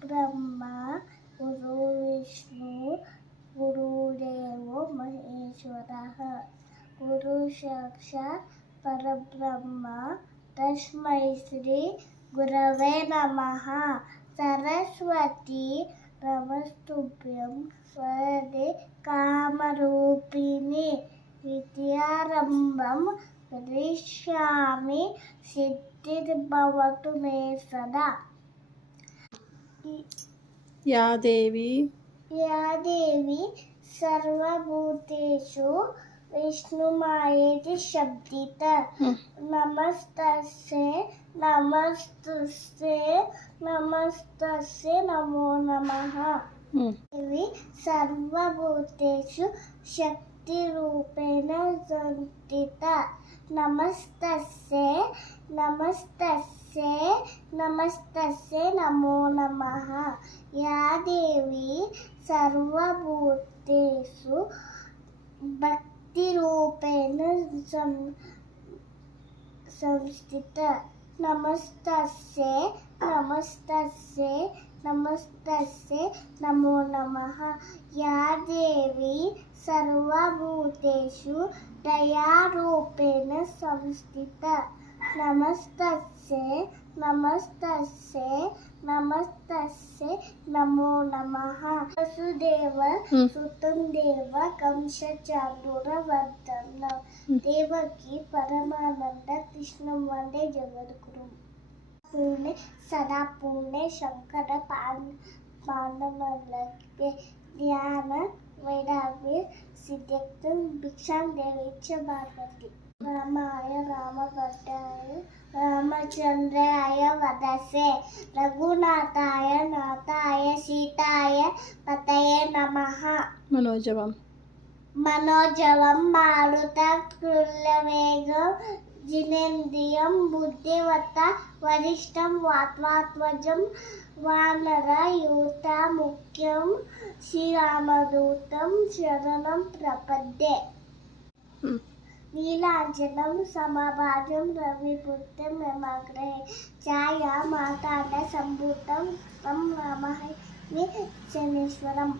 ಬ್ರಹ್ಮ ಗುರು ವಿಷ್ಣು ಗುರುದೇವೋ ಮಹೇಶ್ವರಃ ಗುರು ಸಾಕ್ಷಾತ್ ಪರಬ್ರಹ್ಮ ತಸ್ಮೈ ಶ್ರೀ ಗುರವೇ ನಮಃ. ಸರಸ್ವತಿ ನಮಸ್ತುಭ್ಯಂ ವರದೆ ಕಾಮರೂಪಿಣಿ ವಿದ್ಯಾರಂಭಂ ಕರಿಷ್ಯಾಮಿ ಸಿದ್ಧಿರ್ಭವತು ಮೇ ಸದಾ. ಯಾ ದೇವಿ ಸರ್ವಭೂತೇಷು ವಿಷ್ಣುಮಾಯೇತಿ ಶಬ್ದಿತ. ನಮಸ್ತಸ್ಯೈ ನಮೋ ನಮಃ. ದೇವಿ ಸರ್ವಭೂತೇಷು ಶಕ್ತಿರೂಪೇಣ ಸಂಸ್ಥಿತ. ನಮಸ್ತಸ್ಯೈ ನಮೋ ನಮಃ. ಯಾ ದೇವಿ ಸರ್ವಭೂತೇಷು ಭಕ್ತಿರೂಪೇಣ ಸಂಸ್ಥಿತ. ನಮಸ್ತಸ್ಯೈ ನಮೋ ನಮಃ. ಯಾ ದೇವಿ ಸರ್ವಭೂತೇಷು ದಯಾರೂಪೇಣ ಸಂಸ್ಥಿತ. ನಮಸ್ತಸ್ಯೈ ನಮೋ ನಮಃ. ವಸುದೇವ ಸುತಂ ದೇವ ಕಂಸಚಾನೂರ ವರ್ಧನ. ದೇವಕಿ ಪರಮಾನಂದ ಕೃಷ್ಣ ವಂದೇ ಜಗದ್ಗುರು. ಪೂರ್ಣೆ ಸದಾ ಪೂರ್ಣೆ ಶಂಕರ ಪಾಂಡವಲ್ಲಭೆ ಜ್ಞಾನ ವೈರಾಗ್ಯ ಸಿದ್ಧ್ಯರ್ಥಂ ಭಿಕ್ಷಾಂ ದೇವೇಚ ಪಾರ್ವತಿ. ರಾಮಾಯ ರಾಮಭದ್ರಾಯ ರಾಮಚಂದ್ರಾಯ ವದಸೆ ರಘುನಾಥಾಯ ನಾಥಾಯ ಸೀತಾಯ ಪತಯೇ ನಮಃ. मनोजवं मारुततुल्यवेगं जिनेन्द्रियं बुद्धिमतां वरिष्ठं वातात्मजं वानरयूथमुख्यं श्रीरामदूतं शरणं प्रपद्ये. नीलाञ्जनं समभाजं रविपुत्रं ममाग्रहे छायामार्ताण्डसम्भूतं तं नमामि शनैश्वरम्.